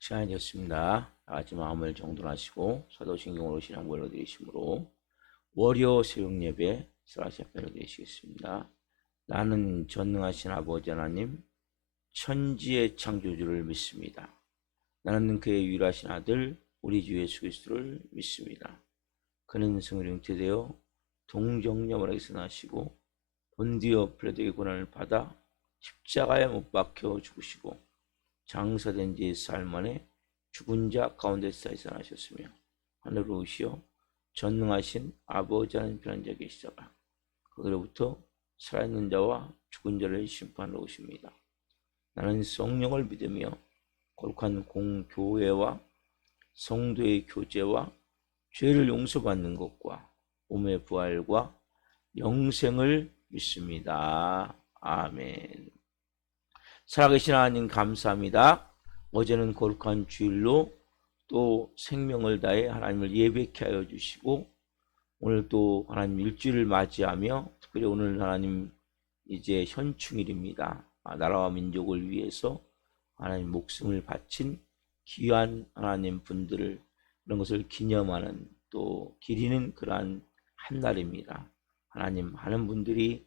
시간이 되었습니다. 다같이 마음을 정돈하시고 사도신경으로 신앙 올려드리심으로 월요 새벽 예배 스라시 앞에 드리시겠습니다. 나는 전능하신 아버지 하나님 천지의 창조주를 믿습니다. 나는 그의 유일하신 아들 우리 주 예수 그리스도를 믿습니다. 그는 성령 잉태되어 동정녀머리에서 나시고 본디오 필라도의 고난을 받아 십자가에 못 박혀 죽으시고 장사된 지 사흘 만에 죽은 자 가운데서 살아나셨으며 하늘로 오시어 전능하신 아버지 하나님 편한 자 계시다가 그로부터 살아있는 자와 죽은 자를 심판하러 오십니다. 나는 성령을 믿으며 거룩한 공교회와 성도의 교제와 죄를 용서받는 것과 몸의 부활과 영생을 믿습니다. 아멘. 살아계신 하나님 감사합니다. 어제는 거룩한 주일로 또 생명을 다해 하나님을 예배케 하여 주시고 오늘 또 하나님 일주일을 맞이하며 특별히 오늘 하나님 이제 현충일입니다. 나라와 민족을 위해서 하나님 목숨을 바친 귀한 하나님 분들을 그런 것을 기념하는 또 기리는 그러한 한 날입니다. 하나님 많은 분들이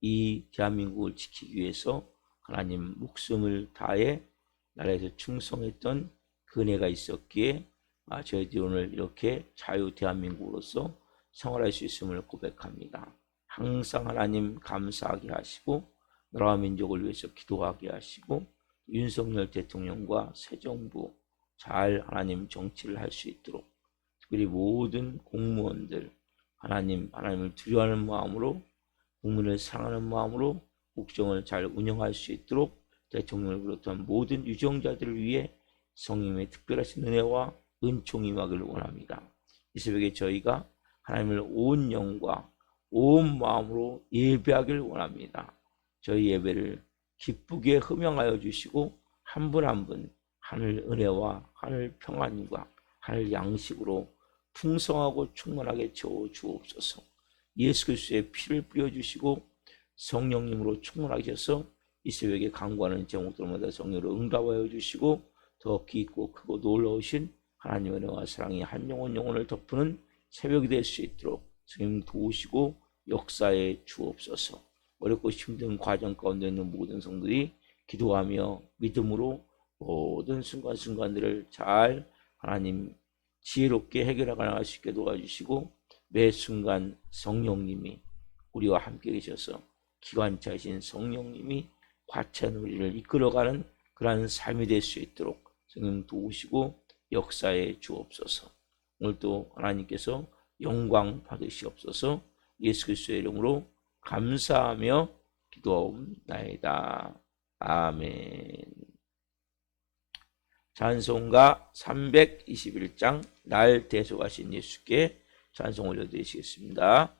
이 대한민국을 지키기 위해서 하나님 목숨을 다해 나라에서 충성했던 은혜가 있었기에 저희들이 오늘 이렇게 자유 대한민국으로서 생활할 수 있음을 고백합니다. 항상 하나님 감사하게 하시고 나라와 민족을 위해서 기도하게 하시고 윤석열 대통령과 새 정부 잘 하나님 정치를 할 수 있도록 특별히 모든 공무원들 하나님을 두려워하는 마음으로 국민을 사랑하는 마음으로 국정을 잘 운영할 수 있도록 대통령을 비롯한 모든 유정자들을 위해 성령의 특별하신 은혜와 은총이 임하기를 원합니다. 이 새벽에 저희가 하나님을 온 영과 온 마음으로 예배하기를 원합니다. 저희 예배를 기쁘게 흠양하여 주시고 한 분 한 분 하늘 은혜와 하늘 평안과 하늘 양식으로 풍성하고 충만하게 채워 주옵소서. 예수 그리스도의 피를 뿌려주시고 성령님으로 충만하게 하셔서 이 새벽에 간구하는 제목들마다 성령으로 응답하여 주시고 더 깊고 크고 놀라우신 하나님의 은혜와 사랑이 한 영혼을 덮는 새벽이 될 수 있도록 성령 도우시고 역사에 주옵소서. 어렵고 힘든 과정 가운데 있는 모든 성들이 기도하며 믿음으로 모든 순간순간들을 잘 하나님 지혜롭게 해결해 나갈 수 있게 도와주시고 매 순간 성령님이 우리와 함께 계셔서 기관차이신 성령님이 과찬 우리를 이끌어가는 그러한 삶이 될 수 있도록 성령 도우시고 역사에 주옵소서. 오늘도 하나님께서 영광 받으시옵소서. 예수 그리스도의 이름으로 감사하며 기도하옵나이다. 아멘. 찬송가 321장 날 대속하신 예수께 찬송 올려드리시겠습니다.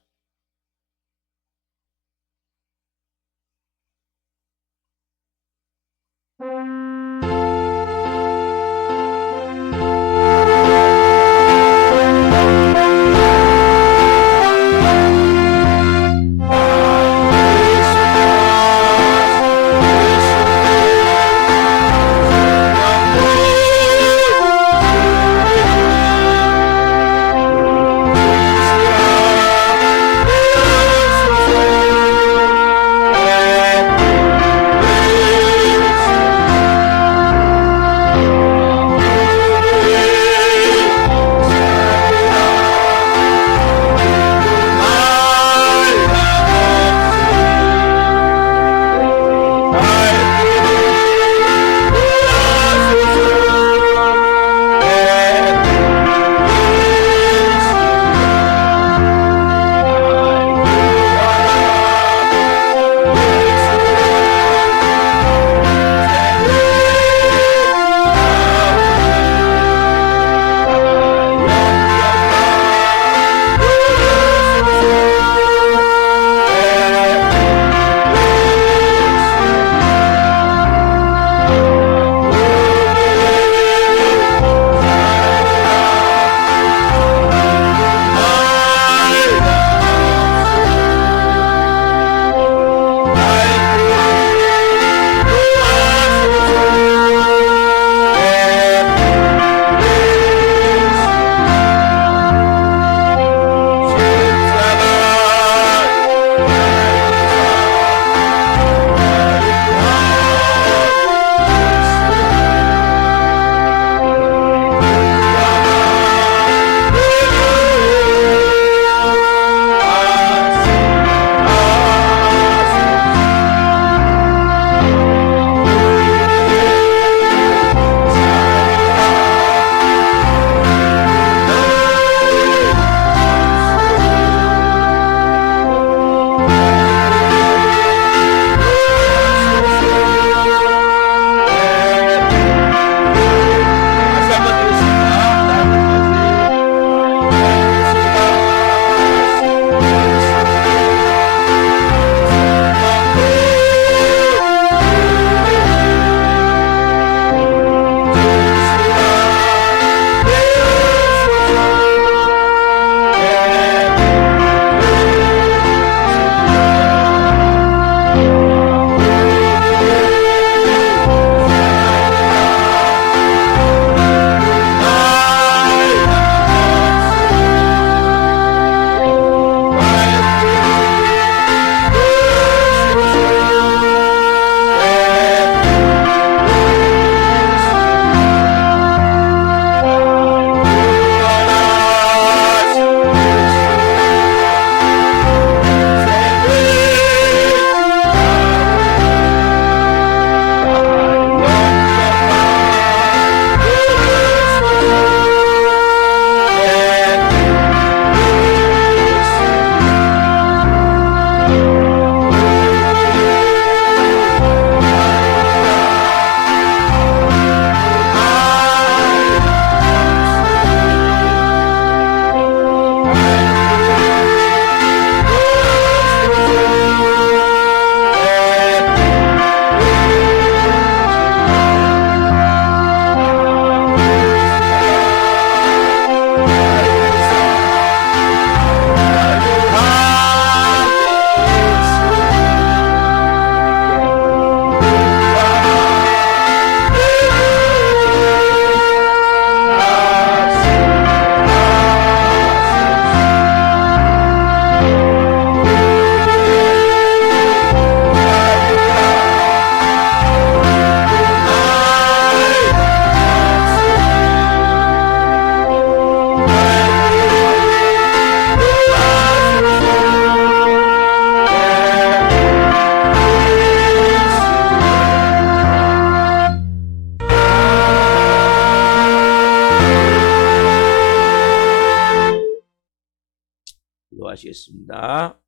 기도하시겠습니다.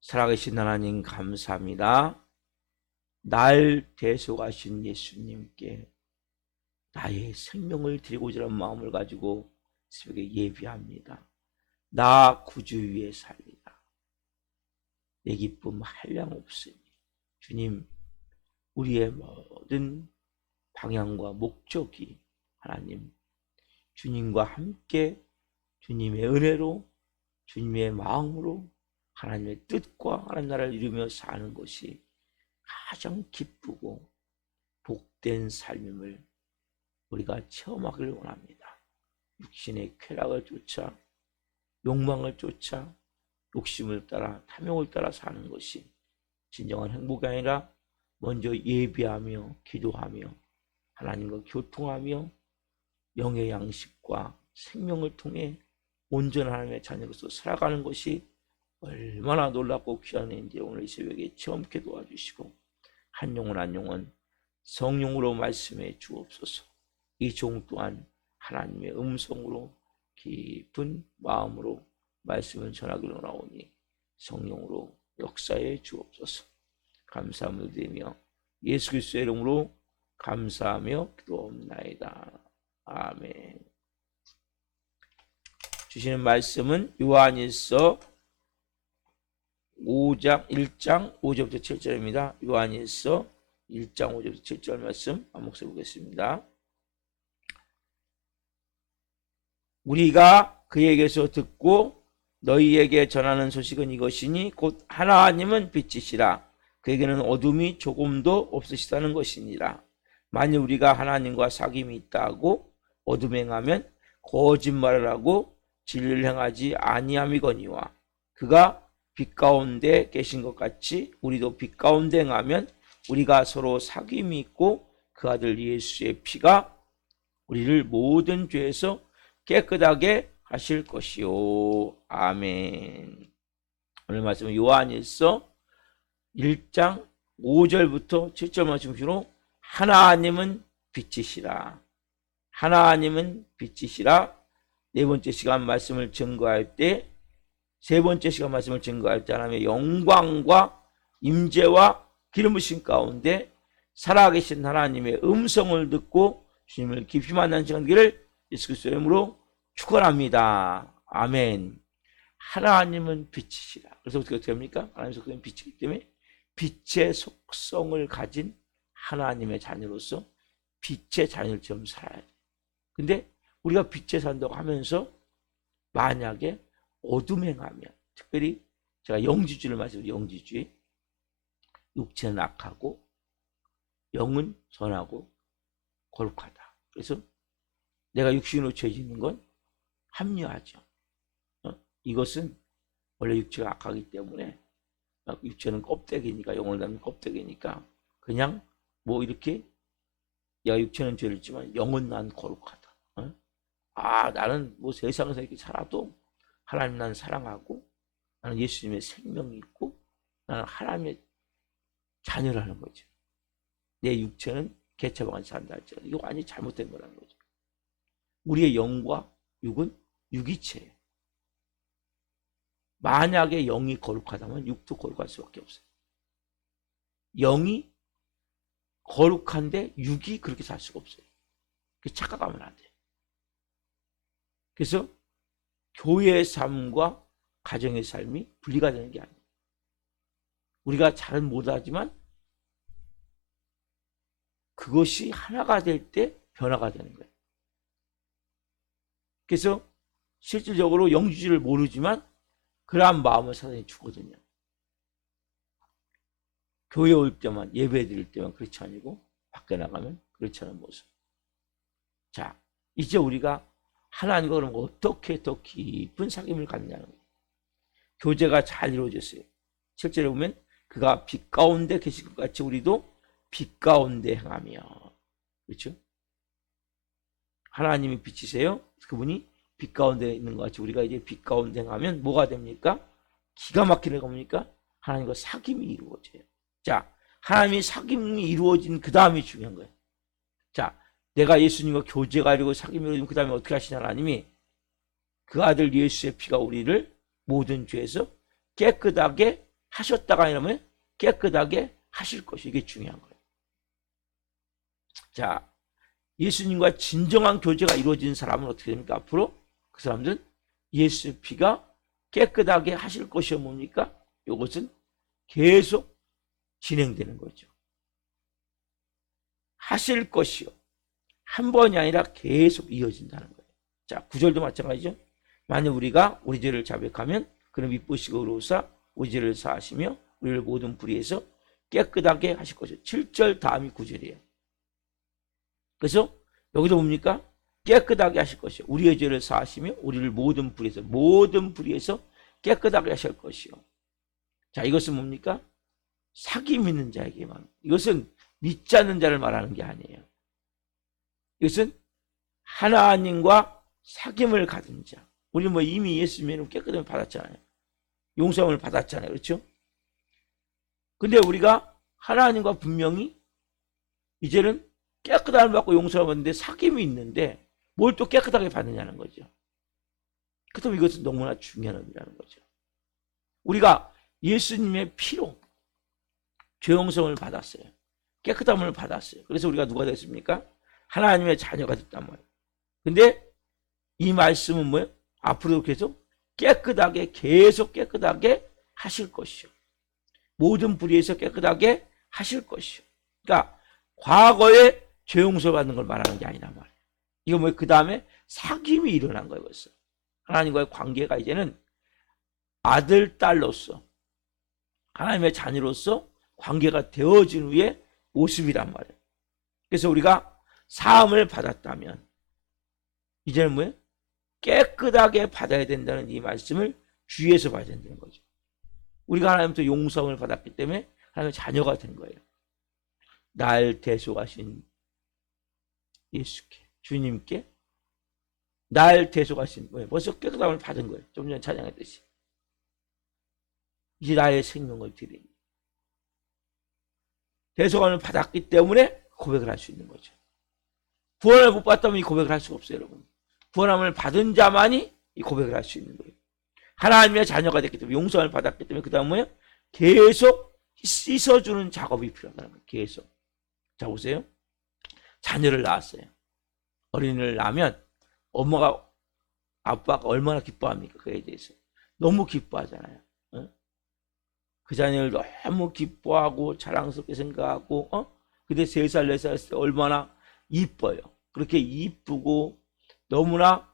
살아계신 하나님 감사합니다. 날 대속하신 예수님께 나의 생명을 드리고자 하는 마음을 가지고 새벽에 예비합니다. 나 구주 위에 살리라. 내 기쁨 한량 없으니 주님, 우리의 모든 방향과 목적이 하나님 주님과 함께 주님의 은혜로 주님의 마음으로 하나님의 뜻과 하나님 나라를 이루며 사는 것이 가장 기쁘고 복된 삶임을 우리가 체험하기를 원합니다. 육신의 쾌락을 쫓아 욕망을 쫓아 욕심을 따라 탐욕을 따라 사는 것이 진정한 행복이 아니라 먼저 예비하며 기도하며 하나님과 교통하며 영의 양식과 생명을 통해 온전한 하나님의 자녀로서 살아가는 것이 얼마나 놀랍고 귀한 일인지 오늘 이 새벽에 체험케 도와주시고 한 영혼 한 영혼 성령으로 말씀해 주옵소서. 이 종 또한 하나님의 음성으로 깊은 마음으로 말씀을 전하기로 나오니 성령으로 역사해 주옵소서. 감사함을 드리며 예수 그리스도의 이름으로 감사하며 기도옵나이다. 아멘. 주시는 말씀은 요한일서 1장 5절부터 7절입니다. 요한일서 1장 5절부터 7절 말씀 한 목소리 보겠습니다. 우리가 그에게서 듣고 너희에게 전하는 소식은 이것이니 곧 하나님은 빛이시라. 그에게는 어둠이 조금도 없으시다는 것이니라. 만일 우리가 하나님과 사귐이 있다 하고 어둠 행하면 거짓말을 하고 진리를 행하지 아니함이거니와 그가 빛 가운데 계신 것 같이 우리도 빛 가운데 행하면 우리가 서로 사귐이 있고 그 아들 예수의 피가 우리를 모든 죄에서 깨끗하게 하실 것이요. 아멘. 오늘 말씀은 요한일서 1장 5절부터 7절 말씀으로 하나님은 빛이시라. 하나님은 빛이시라. 네 번째 시간 말씀을 증거할 때, 세 번째 시간 말씀을 증거할 때 하나님의 영광과 임재와 기름 부으심 가운데 살아계신 하나님의 음성을 듣고 주님을 깊이 만나는 시간 되기를 예수 그리스도의 이름으로 축원합니다. 아멘. 하나님은 빛이시라. 그래서 어떻게 됩니까? 하나님의 속성은 빛이기 때문에 빛의 속성을 가진 하나님의 자녀로서 빛의 자녀처럼 살아야 돼. 근데 우리가 빛에 산다고 하면서 만약에 어둠 행하면, 특별히 제가 영지주의를 말씀드려요. 영지주의. 육체는 악하고 영은 선하고 거룩하다. 그래서 내가 육신으로 죄 짓는 건 합리화하죠. 이것은 원래 육체가 악하기 때문에 육체는 껍데기니까, 영을 담는 껍데기니까 그냥 뭐 이렇게 야 육체는 죄를 지만 영은 난 거룩하다. 나는 뭐 세상에서 이렇게 살아도 하나님 난 사랑하고 나는 예수님의 생명이 있고 나는 하나님의 자녀라는 거죠. 내 육체는 개처방아지 산다 할지라도 이거 완전히 잘못된 거라는 거죠. 우리의 영과 육은 유기체예요. 만약에 영이 거룩하다면 육도 거룩할 수밖에 없어요. 영이 거룩한데 육이 그렇게 살 수가 없어요. 착각하면 안 돼요. 그래서 교회의 삶과 가정의 삶이 분리가 되는 게 아니에요. 우리가 잘은 못하지만 그것이 하나가 될 때 변화가 되는 거예요. 그래서 실질적으로 영주지를 모르지만 그러한 마음을 사단이 주거든요. 교회 올 때만, 예배 드릴 때만 그렇지 아니고 밖에 나가면 그렇지 않은 모습. 자, 이제 우리가 하나님과 그럼 어떻게 더 깊은 사귐을 갖느냐는 거예요. 교제가 잘 이루어졌어요. 실제로 보면 그가 빛 가운데 계신 것 같이 우리도 빛 가운데 행하며, 그렇죠? 하나님이 빛이세요. 그분이 빛 가운데 있는 것 같이 우리가 이제 빛 가운데 행하면 뭐가 됩니까? 기가 막히는 겁니까? 하나님과 사귐이 이루어져요. 자, 하나님이 사귐이 이루어진 그 다음이 중요한 거예요. 자, 내가 예수님과 교제가 이루고 사귐이 이루어지면 그 다음에 어떻게 하시냐 하나님이 그 아들 예수의 피가 우리를 모든 죄에서 깨끗하게 하셨다가 아니라면 깨끗하게 하실 것이, 이게 중요한 거예요. 자, 예수님과 진정한 교제가 이루어진 사람은 어떻게 됩니까? 앞으로 그 사람들은 예수의 피가 깨끗하게 하실 것이 뭡니까? 이것은 계속 진행되는 거죠. 하실 것이요, 한 번이 아니라 계속 이어진다는 거예요. 자, 9절도 마찬가지죠. 만약 우리가 우리 죄를 자백하면 그는 미쁘시고 의로우사 우리 죄를 사하시며 우리를 모든 불의에서 깨끗하게 하실 것이요. 7절 다음이 9절이에요. 그래서 여기도 뭡니까? 깨끗하게 하실 것이요. 우리의 죄를 사하시며 우리를 모든 불의에서 깨끗하게 하실 것이요. 자, 이것은 뭡니까? 사기 믿는 자에게만. 이것은 믿지 않는 자를 말하는 게 아니에요. 이것은 하나님과 사귐을 가진 자. 우리 뭐 이미 예수님을 깨끗함을 받았잖아요. 용서함을 받았잖아요. 그렇죠? 근데 우리가 하나님과 분명히 이제는 깨끗함을 받고 용서를 받는데 사귐이 있는데 뭘 또 깨끗하게 받느냐는 거죠. 그렇다면 이것은 너무나 중요한 의미라는 거죠. 우리가 예수님의 피로 죄 용서를 받았어요. 깨끗함을 받았어요. 그래서 우리가 누가 됐습니까? 하나님의 자녀가 됐단 말이에요. 근데 이 말씀은 뭐예요? 앞으로도 계속 깨끗하게, 계속 깨끗하게 하실 것이요. 모든 불의에서 깨끗하게 하실 것이요. 그러니까 과거에 죄 용서 받는 걸 말하는 게 아니란 말이에요. 이거 뭐예요? 그 다음에 사귐이 일어난 거예요. 벌써 하나님과의 관계가 이제는 아들, 딸로서 하나님의 자녀로서 관계가 되어진 후에 모습이란 말이에요. 그래서 우리가 사함을 받았다면 이제는 뭐예요? 깨끗하게 받아야 된다는 이 말씀을 주의해서 봐야 된다는 거죠. 우리가 하나님부터 용서함을 받았기 때문에 하나님의 자녀가 된 거예요. 날 대속하신 예수께, 주님께 날 대속하신 거예요. 벌써 깨끗함을 받은 거예요. 좀 전에 찬양했듯이. 이제 나의 생명을 드립니다. 대속함을 받았기 때문에 고백을 할 수 있는 거죠. 구원을 못 받다면 이 고백을 할 수가 없어요, 여러분. 구원함을 받은 자만이 이 고백을 할 수 있는 거예요. 하나님의 자녀가 됐기 때문에, 용서를 받았기 때문에 그 다음 뭐예요? 계속 씻어주는 작업이 필요하다는 거예요. 계속. 자, 보세요. 자녀를 낳았어요. 어린이를 낳으면 엄마가, 아빠가 얼마나 기뻐합니까? 그에 대해서. 너무 기뻐하잖아요. 그 자녀를 너무 기뻐하고 자랑스럽게 생각하고, 근데 3살, 4살 했을 때 얼마나 이뻐요. 그렇게 이쁘고 너무나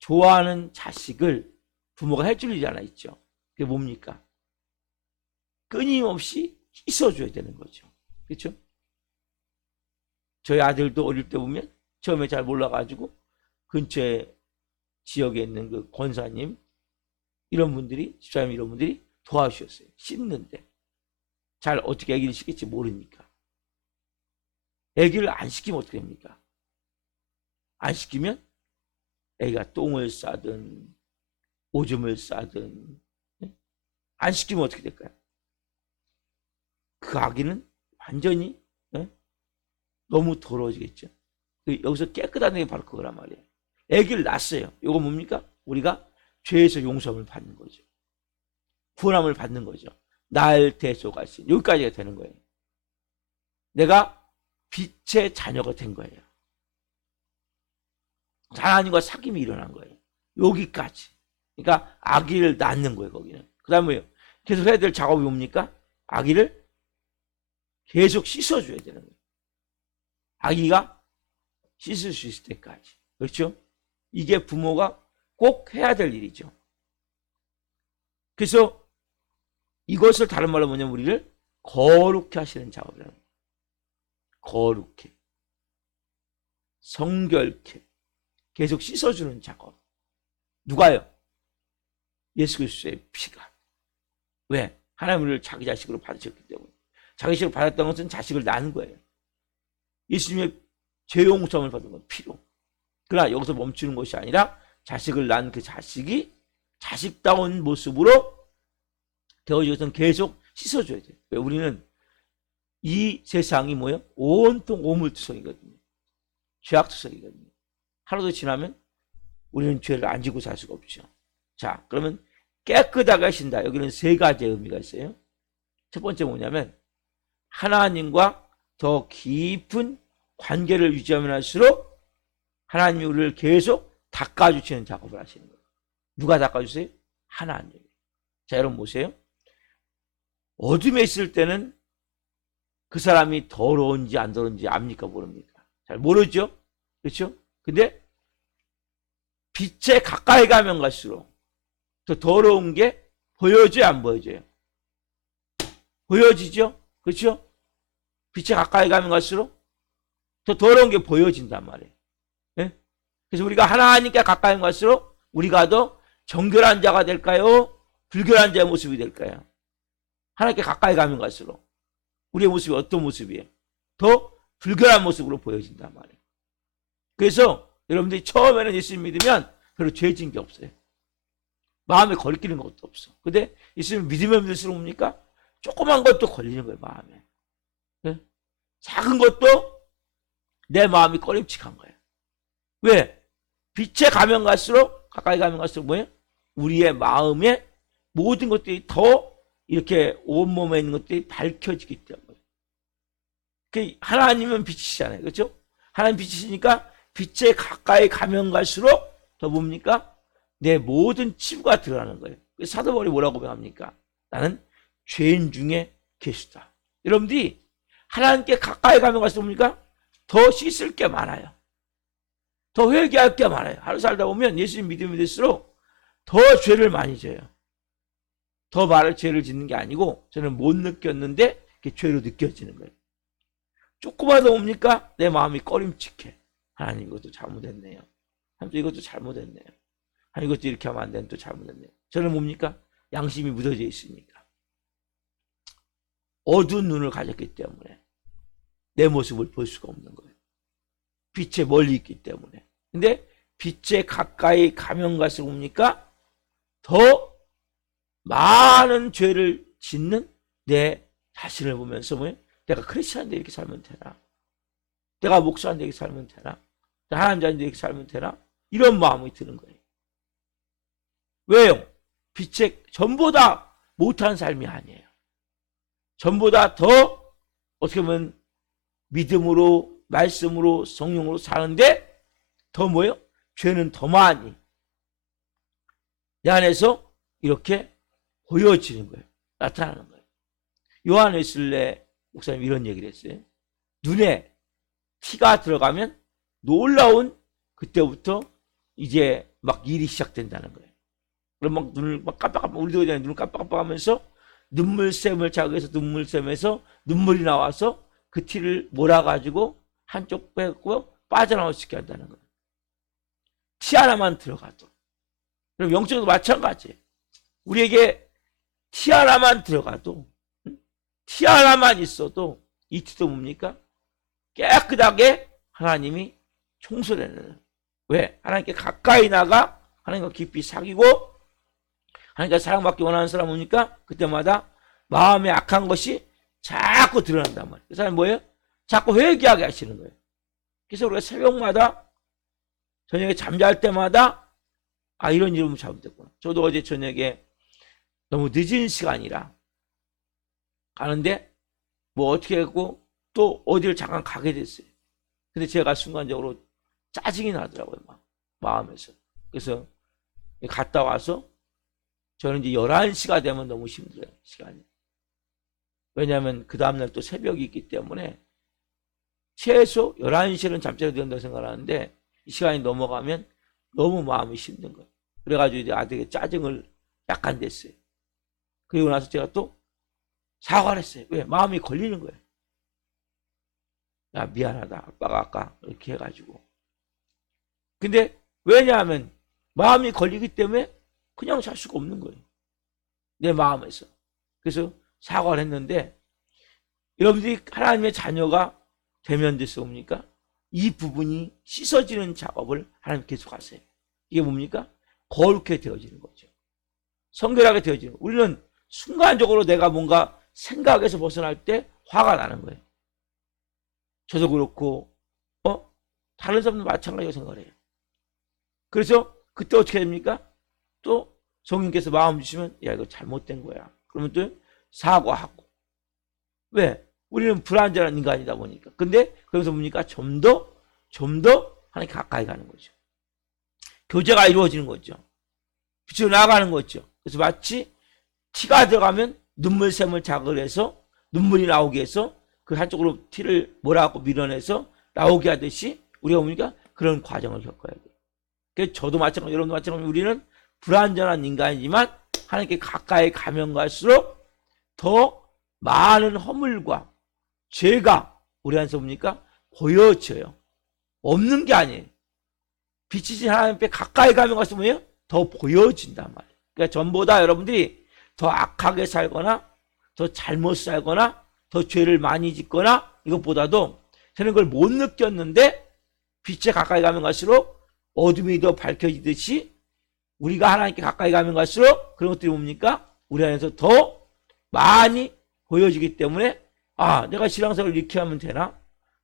좋아하는 자식을 부모가 해줄 일이 하나 있죠. 그게 뭡니까? 끊임없이 씻어줘야 되는 거죠. 그렇죠? 저희 아들도 어릴 때 보면 처음에 잘 몰라가지고 근처에 지역에 있는 그 권사님 이런 분들이, 집사님 이런 분들이 도와주셨어요. 씻는데. 잘 어떻게 아기를 씻길지 모르니까. 아기를 안 씻기면 어떻게 됩니까? 안 씻기면 아기가 똥을 싸든 오줌을 싸든 안 씻기면 어떻게 될까요? 그 아기는 완전히 너무 더러워지겠죠. 여기서 깨끗한 게 바로 그거란 말이에요. 아기를 낳았어요. 이거 뭡니까? 우리가 죄에서 용서함을 받는 거죠. 구원함을 받는 거죠. 날 대속하신, 여기까지가 되는 거예요. 내가 빛의 자녀가 된 거예요. 하나님과 사귐이 일어난 거예요. 여기까지. 그러니까 아기를 낳는 거예요. 거기는. 그 다음에 뭐예요? 계속 해야 될 작업이 뭡니까? 아기를 계속 씻어줘야 되는 거예요. 아기가 씻을 수 있을 때까지. 그렇죠? 이게 부모가 꼭 해야 될 일이죠. 그래서 이것을 다른 말로 뭐냐면 우리를 거룩해 하시는 작업이라는 거예요. 거룩해, 성결케, 계속 씻어주는 작업. 누가요? 예수 그리스도의 피가. 왜? 하나님을 자기 자식으로 받으셨기 때문에. 자기 자식으로 받았다는 것은 자식을 낳은 거예요. 예수님의 죄 용서함을 받은 건 피로. 그러나 여기서 멈추는 것이 아니라 자식을 낳은 그 자식이 자식다운 모습으로 되어지고선 계속 씻어줘야 돼요. 왜? 우리는 이 세상이 뭐예요? 온통 오물투성이거든요. 죄악투성이거든요. 하루도 지나면 우리는 죄를 안 지고 살 수가 없죠. 자, 그러면 깨끗하게 하신다. 여기는 세 가지의 의미가 있어요. 첫 번째 뭐냐면 하나님과 더 깊은 관계를 유지하면 할수록 하나님이 우리를 계속 닦아주시는 작업을 하시는 거예요. 누가 닦아주세요? 하나님. 자, 여러분 보세요. 어둠에 있을 때는 그 사람이 더러운지 안 더러운지 압니까? 모릅니까? 잘 모르죠? 그렇죠? 근데 빛에 가까이 가면 갈수록 더 더러운 게 보여져요? 안 보여져요? 보여지죠? 그렇죠? 빛에 가까이 가면 갈수록 더 더러운 게 보여진단 말이에요. 네? 그래서 우리가 하나님께 가까이 갈수록 우리가 더 정결한 자가 될까요? 불결한 자의 모습이 될까요? 하나님께 가까이 가면 갈수록 우리의 모습이 어떤 모습이에요? 더 불결한 모습으로 보여진단 말이에요. 그래서 여러분들이 처음에는 예수님 믿으면 별로 죄진 게 없어요. 마음에 걸리는 것도 없어. 근데 예수님 믿으면 믿을수록 뭡니까? 조그만 것도 걸리는 거예요, 마음에. 네? 작은 것도 내 마음이 꺼림칙한 거예요. 왜? 빛에 가면 갈수록, 가까이 가면 갈수록 뭐예요? 우리의 마음에 모든 것들이 더 이렇게 온몸에 있는 것들이 밝혀지기 때문에. 하나님은 빛이시잖아요. 그렇죠? 하나님 빛이시니까 빛에 가까이 가면 갈수록 더 뭡니까? 내 모든 치부가 드러나는 거예요. 사도 바울이 뭐라고 합니까? 나는 죄인 중에 괴수다. 여러분들이 하나님께 가까이 가면 갈수록 뭡니까? 더 씻을 게 많아요. 더 회개할 게 많아요. 하루 살다 보면 예수님 믿으면 될수록 더 죄를 많이 져요. 더 말을 죄를 짓는 게 아니고 저는 못 느꼈는데 그게 죄로 느껴지는 거예요. 조금만 더 뭡니까? 내 마음이 꺼림칙해. 하나님 이것도 잘못했네요. 하나님 이것도 잘못했네요. 하나님 이것도 이렇게 하면 안 되는 또 잘못했네요. 저는 뭡니까? 양심이 묻어져 있으니까. 어두운 눈을 가졌기 때문에 내 모습을 볼 수가 없는 거예요. 빛에 멀리 있기 때문에. 근데 빛에 가까이 가면 갈수록 뭡니까? 더 많은 죄를 짓는 내 자신을 보면서 뭐예요? 내가 크리스찬인데 이렇게 살면 되나? 내가 목사인데 이렇게 살면 되나? 내가 하나님 자인데 이렇게 살면 되나? 이런 마음이 드는 거예요. 왜요? 빛에 전보다 못한 삶이 아니에요. 전보다 더 어떻게 보면 믿음으로 말씀으로 성령으로 사는데 더 뭐예요? 죄는 더 많이 내 안에서 이렇게 보여지는 거예요. 나타나는 거예요. 요한 웨슬레 목사님 이런 얘기를 했어요. 눈에 티가 들어가면 놀라운 그때부터 이제 막 일이 시작된다는 거예요. 그럼 막 눈을 막 깜빡깜빡 우리도 눈을 깜빡깜빡하면서 눈물샘을 자극해서 눈물샘에서 눈물이 나와서 그 티를 몰아가지고 한쪽 빼고 빠져나올 수 있게 한다는 거예요. 티 하나만 들어가도. 그럼 영적으로 마찬가지예요. 우리에게 티 하나만 들어가도 티 하나만 있어도 이 티도 뭡니까? 깨끗하게 하나님이 청소를 해내는. 왜? 하나님께 가까이 나가 하나님과 깊이 사귀고 하나님과 사랑받기 원하는 사람 뭡니까? 그때마다 마음에 악한 것이 자꾸 드러난단 말이에요. 그 사람이 뭐예요? 자꾸 회개하게 하시는 거예요. 그래서 우리가 새벽마다 저녁에 잠잘 때마다 이런 이름을 잘못했구나. 저도 어제 저녁에 너무 늦은 시간이라 가는데 뭐 어떻게 했고 또 어디를 잠깐 가게 됐어요. 근데 제가 순간적으로 짜증이 나더라고요. 막 마음에서. 그래서 갔다 와서 저는 이제 11시가 되면 너무 힘들어요. 시간이. 왜냐하면 그 다음날 또 새벽이 있기 때문에 최소 11시는 잠자리 된다고 생각하는데 이 시간이 넘어가면 너무 마음이 힘든 거예요. 그래가지고 이제 아들에게 짜증을 약간 냈어요. 그리고 나서 제가 또 사과를 했어요. 왜? 마음이 걸리는 거예요. 야, 미안하다. 아빠가 아까 이렇게 해가지고. 근데 왜냐하면 마음이 걸리기 때문에 그냥 살 수가 없는 거예요. 내 마음에서. 그래서 사과를 했는데 여러분들이 하나님의 자녀가 되면 됐습니까? 이 부분이 씻어지는 작업을 하나님 계속 하세요. 이게 뭡니까? 거룩하게 되어지는 거죠. 성결하게 되어지는 거예요. 우리는 순간적으로 내가 뭔가 생각에서 벗어날 때 화가 나는 거예요. 저도 그렇고 다른 사람도 마찬가지로 생각을 해요. 그래서 그때 어떻게 됩니까? 또 성령께서 마음 주시면 야 이거 잘못된 거야. 그러면 또 사과하고. 왜? 우리는 불완전한 인간이다 보니까. 근데 그래서 뭡니까? 좀 더 하나님 가까이 가는 거죠. 교제가 이루어지는 거죠. 빛으로 나아가는 거죠. 그래서 마치 티가 들어가면 눈물샘을 자극해서 눈물이 나오게 해서 그 한쪽으로 티를 몰아갖고 밀어내서 나오게 하듯이 우리가 뭡니까? 그런 과정을 겪어야 돼요. 그래서 저도 마찬가지, 여러분도 마찬가지, 우리는 불완전한 인간이지만 하나님께 가까이 가면 갈수록 더 많은 허물과 죄가 우리 안에서 뭡니까? 보여져요. 없는 게 아니에요. 빛이신 하나님 앞에 가까이 가면 갈수록 뭐예요? 더 보여진단 말이에요. 그러니까 전보다 여러분들이 더 악하게 살거나 더 잘못 살거나 더 죄를 많이 짓거나 이것보다도 저는 그걸 못 느꼈는데 빛에 가까이 가면 갈수록 어둠이 더 밝혀지듯이 우리가 하나님께 가까이 가면 갈수록 그런 것들이 뭡니까? 우리 안에서 더 많이 보여지기 때문에 아 내가 신앙생활을 이렇게 하면 되나?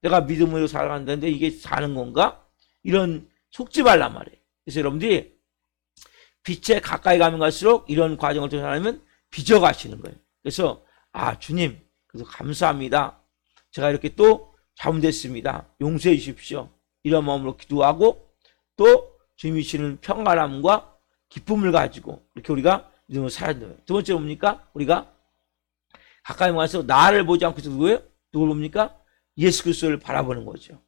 내가 믿음으로 살아간다는데 이게 사는 건가? 이런 속지 말란 말이에요. 그래서 여러분들이 빛에 가까이 가면 갈수록 이런 과정을 통해서 하나님은 빚어가시는 거예요. 그래서 아 주님 그래서 감사합니다. 제가 이렇게 또 잘못했습니다. 용서해 주십시오. 이런 마음으로 기도하고 또 주님이 주시는 평안함과 기쁨을 가지고 이렇게 우리가 믿음으로 살아야 돼요. 두 번째 뭡니까? 우리가 가까이 가서 나를 보지 않고 누구예요? 누굴 봅니까? 예수 그리스도를 바라보는 거죠.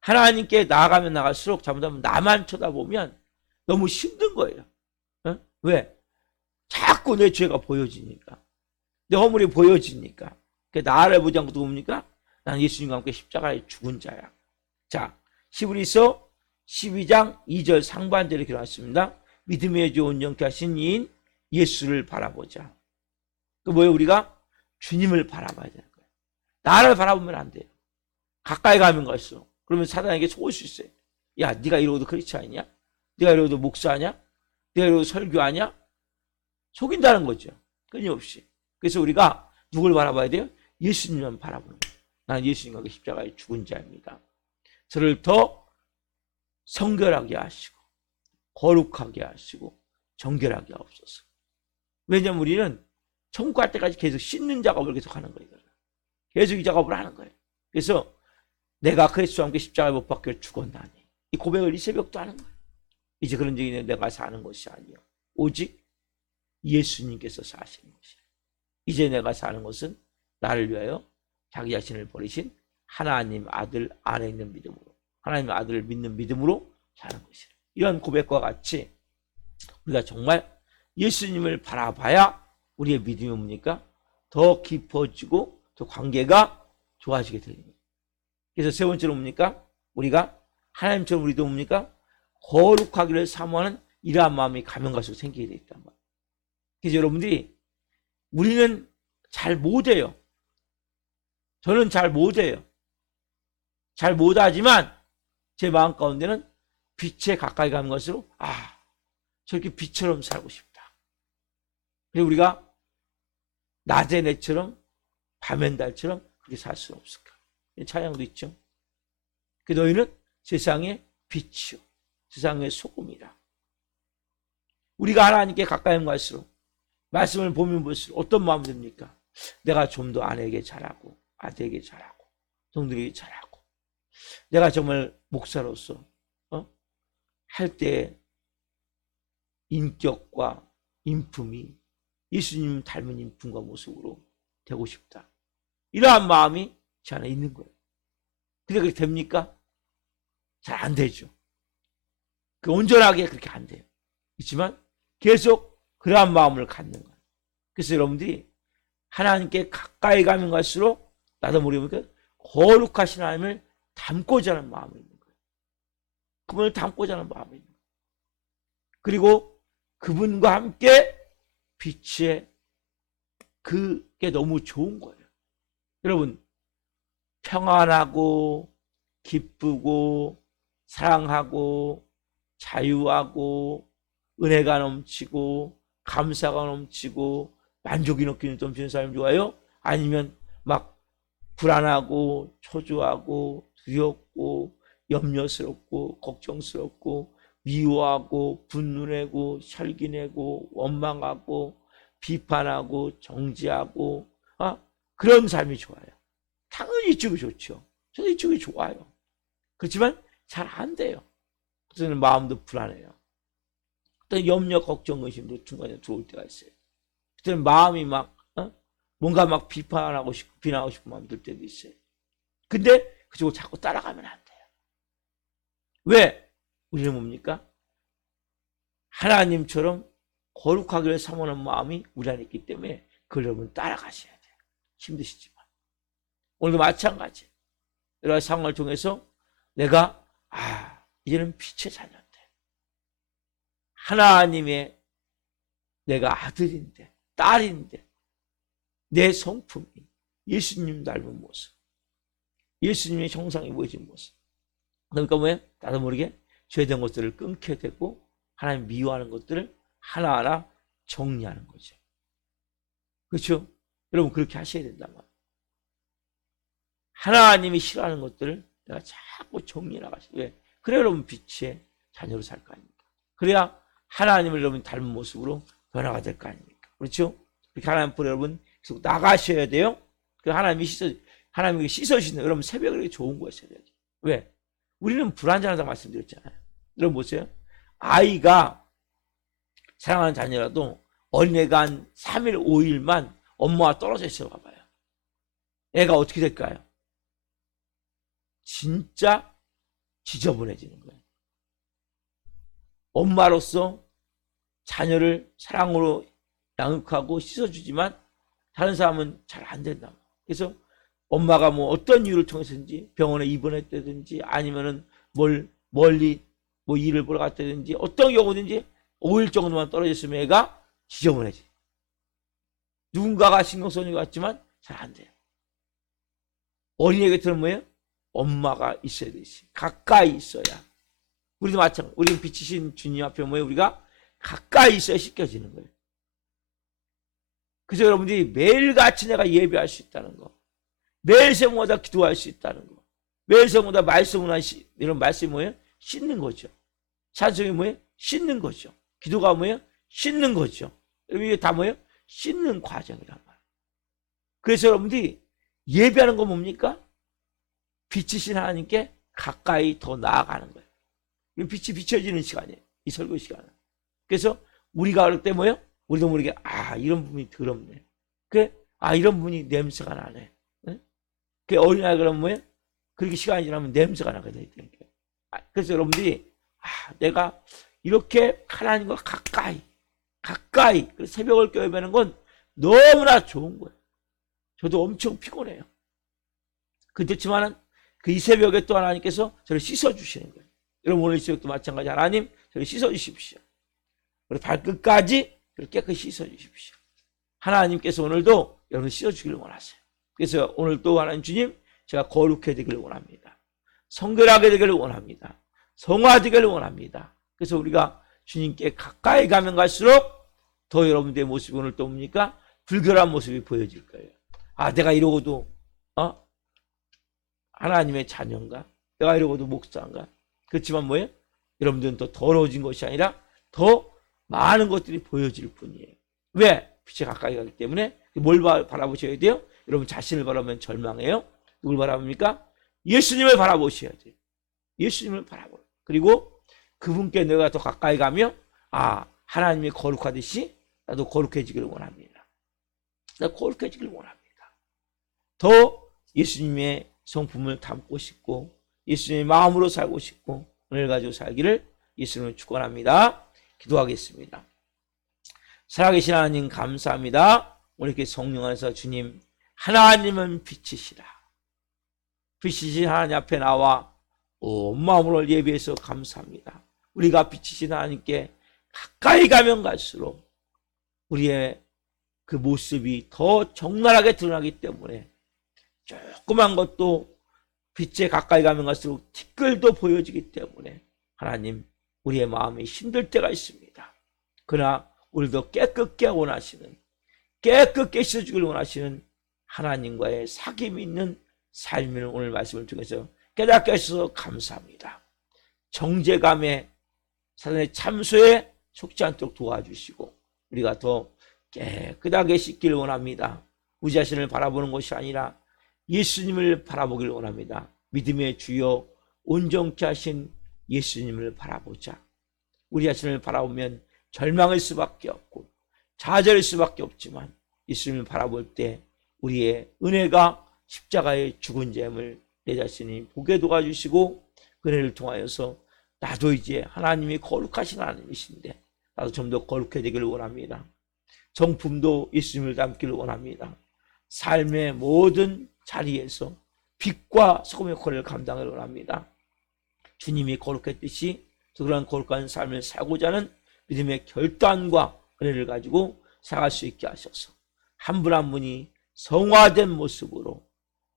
하나님께 나아가면 나갈수록 잘못하면 나만 쳐다보면 너무 힘든 거예요. 어? 왜? 자꾸 내 죄가 보여지니까. 내 허물이 보여지니까. 나를 보지 않고 누굽니까? 나는 예수님과 함께 십자가에 죽은 자야. 자, 히브리서 12장 2절 상반절에 이렇게 나왔습니다. 믿음의 주 온전케 하신 이인 예수를 바라보자. 그 뭐예요? 우리가 주님을 바라봐야 되는 거예요. 나를 바라보면 안 돼요. 가까이 가면 갈수록. 그러면 사단에게 속을 수 있어요. 야, 네가 이러고도 크리스찬이냐? 네가 이러고도 목사냐? 네가 이러고도 설교하냐? 속인다는 거죠. 끊임없이. 그래서 우리가 누굴 바라봐야 돼요? 예수님만 바라보는 거예요. 나는 예수님과 그 십자가에 죽은 자입니다. 저를 더 성결하게 하시고 거룩하게 하시고 정결하게 하옵소서. 왜냐하면 우리는 천국 갈 때까지 계속 씻는 작업을 계속 하는 거예요. 계속 이 작업을 하는 거예요. 그래서 내가 그리스도와 함께 십자가에 못 박혀 죽었나니 이 고백을 이 새벽도 하는 거예요. 이제 그런 적이 내가 사는 것이 아니요 오직 예수님께서 사시는 것이에요. 이제 내가 사는 것은 나를 위하여 자기 자신을 버리신 하나님 아들 안에 있는 믿음으로 하나님 아들을 믿는 믿음으로 사는 것이에요. 이런 고백과 같이 우리가 정말 예수님을 바라봐야 우리의 믿음이 뭡니까? 더 깊어지고 더 관계가 좋아지게 됩니다. 그래서 세 번째로 뭡니까? 우리가 하나님처럼 우리도 뭡니까? 거룩하기를 사모하는 이러한 마음이 가면 갈수록 생기게 돼 있단 말이에요. 그래서 여러분들이 우리는 잘 못해요. 저는 잘 못해요. 잘 못하지만 제 마음 가운데는 빛에 가까이 가는 것으로 아 저렇게 빛처럼 살고 싶다. 그리고 우리가 낮의 내처럼 밤엔 달처럼 그렇게 살 수는 없을까? 찬양도 있죠. 그 너희는 세상의 빛이요 세상의 소금이라. 우리가 하나님께 가까이 갈수록 말씀을 보면 볼수록 어떤 마음이 듭니까? 내가 좀 더 아내에게 잘하고 아들에게 잘하고 동들에게 잘하고 내가 정말 목사로서 할 때 인격과 인품이 예수님 닮은 인품과 모습으로 되고 싶다. 이러한 마음이 제 안에 있는 거예요. 근데 그렇게 됩니까? 잘 안 되죠. 온전하게 그렇게 안 돼요. 있지만 계속 그러한 마음을 갖는 거예요. 그래서 여러분들이 하나님께 가까이 가면 갈수록 나도 모르게 거룩하신 하나님을 닮고자 하는 마음이 있는 거예요. 그분을 닮고자 하는 마음이 있는 거예요. 그리고 그분과 함께 빛의 그게 너무 좋은 거예요. 여러분 평안하고 기쁘고 사랑하고 자유하고 은혜가 넘치고 감사가 넘치고 만족이 넘치는 사람이 좋아요? 아니면 막 불안하고 초조하고 두렵고 염려스럽고 걱정스럽고 미워하고 분노내고 혈기내고 원망하고 비판하고 정죄하고 그런 삶이 좋아요. 당연히 이쪽이 좋죠. 저는 이쪽이 좋아요. 그렇지만 잘 안 돼요. 그래서 마음도 불안해요. 또 염려, 걱정, 의심도 중간에 들어올 때가 있어요. 그때는 마음이 막 뭔가 막 비판하고 싶고 비난하고 싶은 마음이 들 때도 있어요. 근데 그쪽을 자꾸 따라가면 안 돼요. 왜? 우리는 뭡니까? 하나님처럼 거룩하기를 사모하는 마음이 우리 안에 있기 때문에 그걸 여러분 따라가셔야 돼요. 힘드시지만. 오늘도 마찬가지. 여러 가지 상황을 통해서 내가 이제는 빛의 자녀인데 하나님의 내가 아들인데 딸인데 내 성품이 예수님 닮은 모습, 예수님의 형상이 보여진 모습. 그러니까 뭐예요? 나도 모르게 죄된 것들을 끊게 되고 하나님 미워하는 것들을 하나하나 정리하는 거죠. 그렇죠? 여러분 그렇게 하셔야 된단 말이에요. 하나님이 싫어하는 것들을 내가 자꾸 정리해 나가시죠. 왜? 그래야 여러분 빛의 자녀로 살 거 아닙니까? 그래야 하나님을 여러분 닮은 모습으로 변화가 될 거 아닙니까? 그렇죠? 그렇게 하나님 앞으로 여러분 계속 나가셔야 돼요. 그 하나님이 씻어주시는 여러분 새벽에 이렇게 좋은 거였어야 돼요. 왜? 우리는 불완전하다고 말씀드렸잖아요. 여러분 보세요. 아이가 사랑하는 자녀라도 어린애가 한 3일, 5일만 엄마와 떨어져 있어 봐봐요. 애가 어떻게 될까요? 진짜 지저분해지는 거예요. 엄마로서 자녀를 사랑으로 양육하고 씻어주지만 다른 사람은 잘 안 된다. 그래서 엄마가 뭐 어떤 이유를 통해서든지 병원에 입원했다든지 아니면은 멀리 뭐 일을 보러 갔다든지 어떤 경우든지 5일 정도만 떨어져 있으면 애가 지저분해지. 누군가가 신경 쓰는 것 같지만 잘 안 돼요. 어린이 곁에는 뭐예요? 엄마가 있어야 되지. 가까이 있어야. 우리도 마찬가지. 우리는 빛이신 주님 앞에 뭐예요? 우리가 가까이 있어야 씻겨지는 거예요. 그래서 여러분들이 매일같이 내가 예배할 수 있다는 거. 매일 새벽마다 기도할 수 있다는 거. 매일 새벽마다 말씀을 이런 말씀이 뭐예요? 씻는 거죠. 찬송이 뭐예요? 씻는 거죠. 기도가 뭐예요? 씻는 거죠. 이게 다 뭐예요? 씻는 과정이란 말이에요. 그래서 여러분들이 예배하는 건 뭡니까? 빛이신 하나님께 가까이 더 나아가는 거예요. 빛이 비춰지는 시간이에요. 이 설교 시간은. 그래서 우리가 어릴 때 뭐예요? 우리도 모르게 이런 부분이 더럽네. 그래? 이런 부분이 냄새가 나네. 네? 그 어린아이가 그러면 뭐예요? 그렇게 시간이 지나면 냄새가 나게 돼 있다는 거예요. 그래서 여러분들이 내가 이렇게 하나님과 가까이 새벽을 깨우는 건 너무나 좋은 거예요. 저도 엄청 피곤해요. 그렇지만은 이 새벽에 또 하나님께서 저를 씻어주시는 거예요. 여러분 오늘 이 새벽도 마찬가지. 하나님 저를 씻어주십시오. 우리 발끝까지 깨끗이 씻어주십시오. 하나님께서 오늘도 여러분 씻어주기를 원하세요. 그래서 오늘도 하나님 주님 제가 거룩해지기를 원합니다. 성결하게 되기를 원합니다. 성화되기를 원합니다. 그래서 우리가 주님께 가까이 가면 갈수록 더 여러분들의 모습이 오늘 또 뭡니까? 불결한 모습이 보여질 거예요. 내가 이러고도 하나님의 자녀인가? 내가 이러고도 목사인가? 그렇지만 뭐예요? 여러분들은 더 더러워진 것이 아니라 더 많은 것들이 보여질 뿐이에요. 왜? 빛에 가까이 가기 때문에. 뭘 바라보셔야 돼요? 여러분 자신을 바라보면 절망해요. 누굴 바라봅니까? 예수님을 바라보셔야 돼요. 예수님을 바라보고 그리고 그분께 내가 더 가까이 가며 하나님이 거룩하듯이 나도 거룩해지기를 원합니다. 나도 거룩해지기를 원합니다. 더 예수님의 성품을 담고 싶고 예수님의 마음으로 살고 싶고 오늘 가지고 살기를 예수님을 축원합니다. 기도하겠습니다. 살아계신 하나님 감사합니다. 오늘 이렇게 성령 안에서 주님 하나님은 빛이시라. 빛이신 하나님 앞에 나와 온 마음으로 예배해서 감사합니다. 우리가 빛이신 하나님께 가까이 가면 갈수록 우리의 그 모습이 더 적나라하게 드러나기 때문에 조그만 것도 빛에 가까이 가면 갈수록 티끌도 보여지기 때문에 하나님 우리의 마음이 힘들 때가 있습니다. 그러나 우리도 깨끗게 원하시는 깨끗게 씻어주길 원하시는 하나님과의 사귐이 있는 삶을 오늘 말씀을 통해서 깨닫게 하셔서 감사합니다. 정죄감에 사단의 참소에 속지 않도록 도와주시고 우리가 더 깨끗하게 씻기를 원합니다. 우리 자신을 바라보는 것이 아니라 예수님을 바라보기를 원합니다. 믿음의 주여 온전케 하신 예수님을 바라보자. 우리 자신을 바라보면 절망할 수밖에 없고 좌절할 수밖에 없지만 예수님을 바라볼 때 우리의 은혜가 십자가의 죽은 잼을 내 자신이 보게 도와주시고 그 은혜를 통하여서 나도 이제 하나님이 거룩하신 하나님이신데 나도 좀 더 거룩해지기를 원합니다. 성품도 예수님을 닮기를 원합니다. 삶의 모든 자리에서 빛과 소금의 역할을 감당하기를 원합니다. 주님이 거룩했듯이 그런 거룩한 삶을 살고자 하는 믿음의 결단과 은혜를 가지고 살아갈 수 있게 하셔서 한 분 한 분이 성화된 모습으로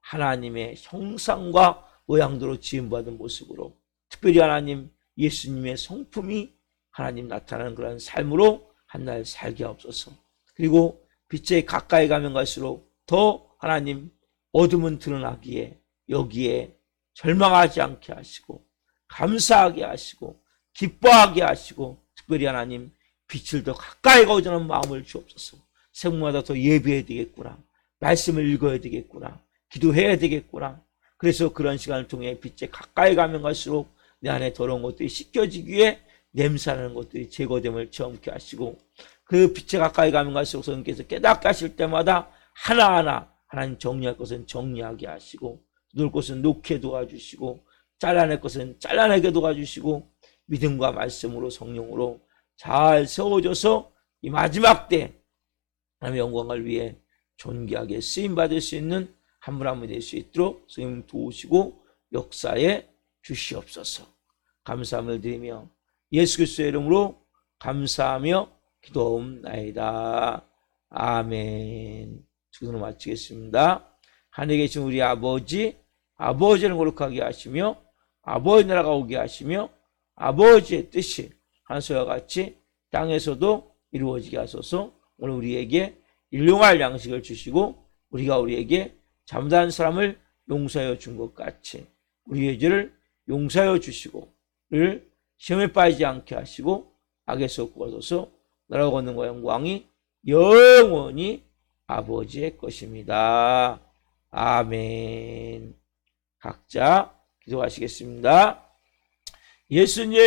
하나님의 형상과 모양대로 지음받은 모습으로 특별히 하나님 예수님의 성품이 하나님 나타나는 그런 삶으로 한날 살게 하옵소서. 그리고 빛에 가까이 가면 갈수록 더 하나님 어둠은 드러나기에 여기에 절망하지 않게 하시고 감사하게 하시고 기뻐하게 하시고 특별히 하나님 빛을 더 가까이 가오자는 마음을 주옵소서. 생마다 더 예배해야 되겠구나. 말씀을 읽어야 되겠구나. 기도해야 되겠구나. 그래서 그런 시간을 통해 빛에 가까이 가면 갈수록 내 안에 더러운 것들이 씻겨지기 위해 냄새나는 것들이 제거됨을 체험케 하시고 그 빛에 가까이 가면 갈수록 성령께서 깨닫게 하실 때마다 하나하나 하나님 정리할 것은 정리하게 하시고 놓을 것은 놓게 도와주시고 잘라낼 것은 잘라내게 도와주시고 믿음과 말씀으로 성령으로 잘 세워져서 이 마지막 때 하나님의 영광을 위해 존귀하게 쓰임받을 수 있는 한 분 한 분 될 수 있도록 성령 도우시고 역사에 주시옵소서. 감사함을 드리며 예수 그리스도의 이름으로 감사하며 기도하옵나이다. 아멘. 지금으로 마치겠습니다. 하늘에 계신 우리 아버지, 아버지를 거룩하게 하시며 아버지 나라가 오게 하시며 아버지의 뜻이 하늘과 같이 땅에서도 이루어지게 하소서. 오늘 우리에게 일용할 양식을 주시고 우리가 우리에게 잘못한 사람을 용서하여 준 것 같이 우리의 죄를 용서하여 주시고 를 시험에 빠지지 않게 하시고 악에서 구하소서. 나라가 권능과 영광이 영원히 아버지의 것입니다. 아멘. 각자 기도하시겠습니다. 예수님